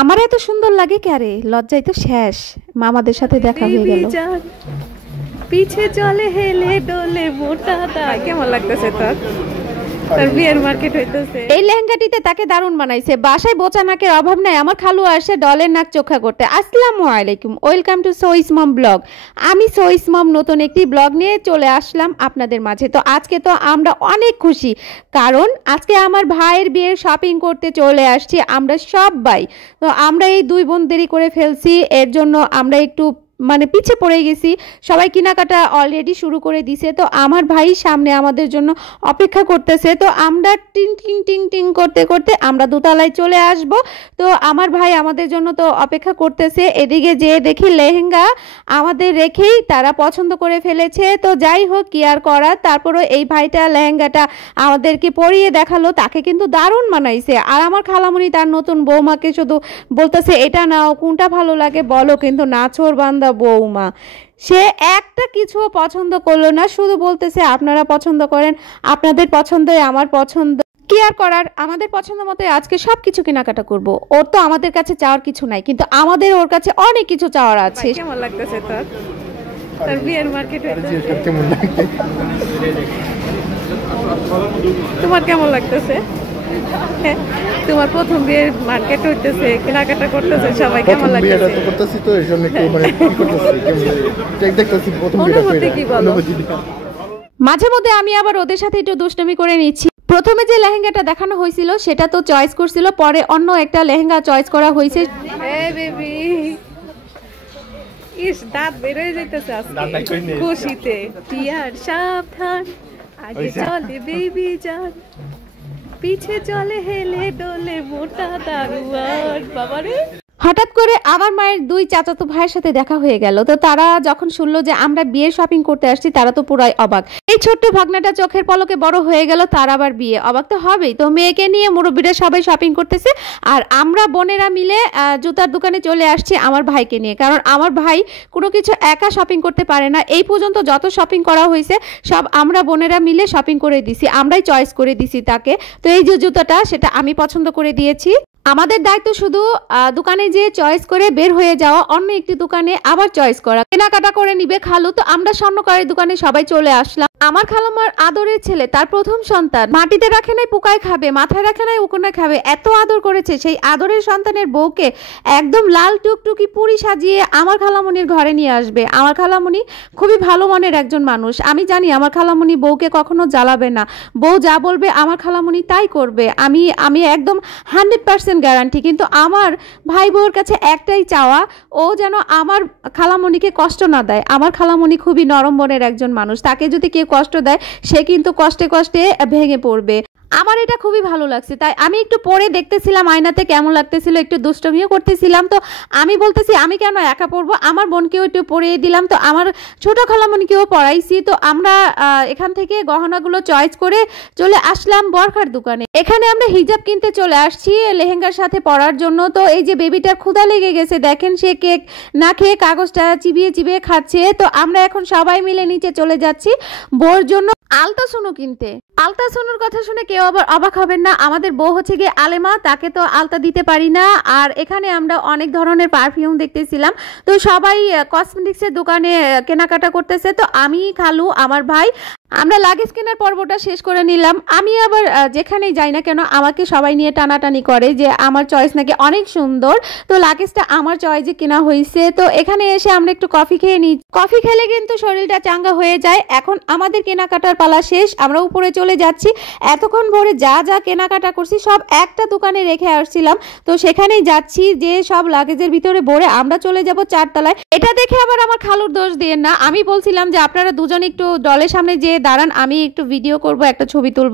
আমার এত সুন্দর লাগে ক্যারে, লজ্জায় তো শেষ। মামাদের সাথে দেখা হয়ে গেল। পিছে চলে হেলে ডোলে মোটা দা। কেমন লাগতেছে তোর? তার বিয়ের মার্কেট হইতেছে। এই লেহেঙ্গাটিতে তাকে দারুণ বানাইছে। বাসায় বোচা নাকের অভাব নাই। আমার খালু আসে ডলের নাক চোখা করতে। আসসালামু আলাইকুম, ওয়েলকাম টু সোইস মম ব্লগ। আমি সোইস মম নতুন একটি ব্লগ নিয়ে চলে আসলাম আপনাদের মাঝে। তো আজকে তো আমরা অনেক খুশি, কারণ আজকে আমার ভাইয়ের বিয়ের শপিং করতে চলে আসছি আমরা সবাই। তো আমরা এই দুই বোন দেরি করে ফেলছি, এর জন্য আমরা একটু পিছে পড়ে গেছি। সবাই কেনাকাটা অলরেডি শুরু করে দিছে। তো আমার ভাই সামনে আমাদের জন্য অপেক্ষা করতেছে। তো আমরা টিং টিং টিং টিং করতে করতে আমরা দোতলায় চলে আসব। তো আমার ভাই আমাদের জন্য তো অপেক্ষা করতেছে। এদিকে যেয়ে দেখি লেহেঙ্গা আমাদের রেখেই তারা পছন্দ করে ফেলেছে। তো যাই হোক, কি আর করার। তারপরও এই ভাইটা লেহেঙ্গাটা আমাদেরকে পরিয়ে দেখালো, তাকে কিন্তু দারুণ মানাইছে। আর আমার খালামণি তার নতুন বৌমাকে শুধু বলতেছে এটা নাও, কোনটা ভালো লাগে বলো, কিন্তু নাছোড় বান্দা বৌমা, সে একটা কিছু পছন্দ করলো না, শুধু বলতেছে আপনারা পছন্দ করেন, আপনাদের পছন্দই আমার পছন্দ। কি আর করার, আমাদের পছন্দ মতো আজকে সবকিছু কেনাকাটা করব। ওর তো আমাদের কাছে চাওয়ার কিছু নাই, কিন্তু আমাদের ওর কাছে অনেক কিছু চাওয়ার আছে। কেমন লাগতেছে তোর? তার বিয়ের মার্কেট হইতেছে। তোমার কেমন লাগতেছে? তোমার প্রথম বিয়ের মার্কেট হইতেছে, কেনাকাটা করতেছে সবাই, কেমন লাগতেছে? তো করতেছি, তো এই জন্য একটু কি করতেছি, কেমন দেখতেছি প্রথম অনুভূতি কি বলো? মাঝে মধ্যে আমি আবার ওদের সাথে একটু দুষ্টুমি করে নিচ্ছি। প্রথমে যে লেহেঙ্গাটা দেখানো হয়েছিল সেটা তো চয়েস করছিল, পরে অন্য একটা লেহেঙ্গা চয়েস করা হয়েছে। বেবি ইস, দাঁত বের হয়ে যাইতেছে আজকে খুশিতে। টিয়ার সাবধান, আগে চলে বেবি যান, পিছে চলে হেলে ডোলে মোটা দারুয়ার। বাবারে, হঠাৎ করে আমার মায়ের দুই চাচাতো ভাইয়ের সাথে দেখা হয়ে গেল। তো তারা যখন শুনলো যে আমরা বিয়ের শপিং করতে আসছি, তারা তো পুরাই অবাক। এই ছোট্ট ভাগনাটা চোখের পলকে বড় হয়ে গেল, তার আবার বিয়ে, অবাক তো হবেই। তো মেয়েকে নিয়ে মুরব্বীরা সবাই শপিং করতেছে, আর আমরা বোনেরা মিলে জুতার দোকানে চলে আসছি আমার ভাইকে নিয়ে, কারণ আমার ভাই কোনো কিছু একা শপিং করতে পারে না। এই পর্যন্ত যত শপিং করা হয়েছে সব আমরা বোনেরা মিলে শপিং করে দিছি, আমরাই চয়েস করে দিছি তাকে। তো এই যে জুতাটা, সেটা আমি পছন্দ করে দিয়েছি। আমাদের দায়িত্ব শুধু দোকানে যে চয়েস করে বের হয়ে যাওয়া, অন্য একটি দোকানে আবার চয়েস করা, কেনাকাটা করে নিবে খালু। তো আমরা স্বর্ণকারের দোকানে সবাই চলে আসলাম। আমার খালামার আদরের ছেলে, তার প্রথম সন্তান, মাটিতে রাখে নাই পোকায় খাবে, মাথায় রাখে নাই উকুনে খাবে, এত আদর করেছে। সেই আদরের সন্তানের বউকে একদম লাল টুকটুকি পুরি সাজিয়ে আমার খালামণির ঘরে নিয়ে আসবে। আমার খালামণি খুবই ভালো মনের একজন মানুষ। আমি জানি আমার খালামণি বউকে কখনো জ্বালাবে না। বউ যা বলবে আমার খালামণি তাই করবে, আমি একদম 100% গ্যারান্টি। কিন্তু আমার ভাই বউর কাছে একটাই চাওয়া, ও যেন আমার খালামণিকে কষ্ট না দেয়। আমার খালামণি খুবই নরম মনের একজন মানুষ, তাকে যদি কেউ কষ্ট দেয় সে কিন্তু কষ্টে কষ্টে ভেঙে পড়বে। আমার এটা খুবই ভালো লাগছে, তাই আমি একটু পরে দেখতেছিলাম আয়নাতে কেমন লাগতেছিল, একটু দুষ্টমিও করতেছিলাম। তো আমি বলতেছি আমি কেন একা পড়বো, আমার বোনকেও একটু পরিয়ে দিলাম। তো আমার ছোট খালামণিকেও পড়াইছি। তো আমরা এখান থেকে গহনাগুলো চয়েস করে চলে আসলাম বরখার দোকানে। এখানে আমরা হিজাব কিনতে চলে আসছি লেহেঙ্গার সাথে পরার জন্য। তো এই যে বেবিটার ক্ষুধা লেগে গেছে, দেখেন সে কেক না খেয়ে কাগজটা চিবিয়ে চিবিয়ে খাচ্ছে। তো আমরা এখন সবাই মিলে নিচে চলে যাচ্ছি বোর জন্য আলতাসোনো কিনতে। আলতাসোনোর কথা শুনে কেউ আবার অবাক হবেন না, আমাদের বউ হচ্ছে গিয়ে আলেমা, তাকে তো আলতা দিতে পারি না। আর এখানে আমরা অনেক ধরনের পারফিউম দেখতেছিলাম। তো সবাই কসমেটিক্সের দোকানে কেনাকাটা করতেছে। তো আমি, খালু, আমার ভাই, আমরা লাগেজ কেনার পর্বটা শেষ করে নিলাম। আমি আবার যেখানেই যাই না কেন আমাকে সবাই নিয়ে টানাটানি করে যে আমার চয়েস নাকি অনেক সুন্দর। তো লাগেজটা আমার চয়েসে কেনা হয়েছে। তো এখানে এসে আমরা একটু কফি খেয়ে নিই। কফি খেলে কিন্তু শরীরটা চাঙ্গা হয়ে যায়। এখন আমাদের কেনাকাটার পালা শেষ, আমরা উপরে চলে যাচ্ছি। এতক্ষণ ভোরে যা যা কেনাকাটা করছি সব একটা দোকানে রেখে আসছিলাম, তো সেখানেই যাচ্ছি যে সব লাগেজের ভিতরে ভরে আমরা চলে যাব 4 তলায়। এটা দেখে আবার আমার খালুর দোষ দিয়ে না, আমি বলছিলাম যে আপনারা দুজন একটু ডলের সামনে যে দাঁড়ান, আমি একটু ভিডিও করব, একটা ছবি তুলব।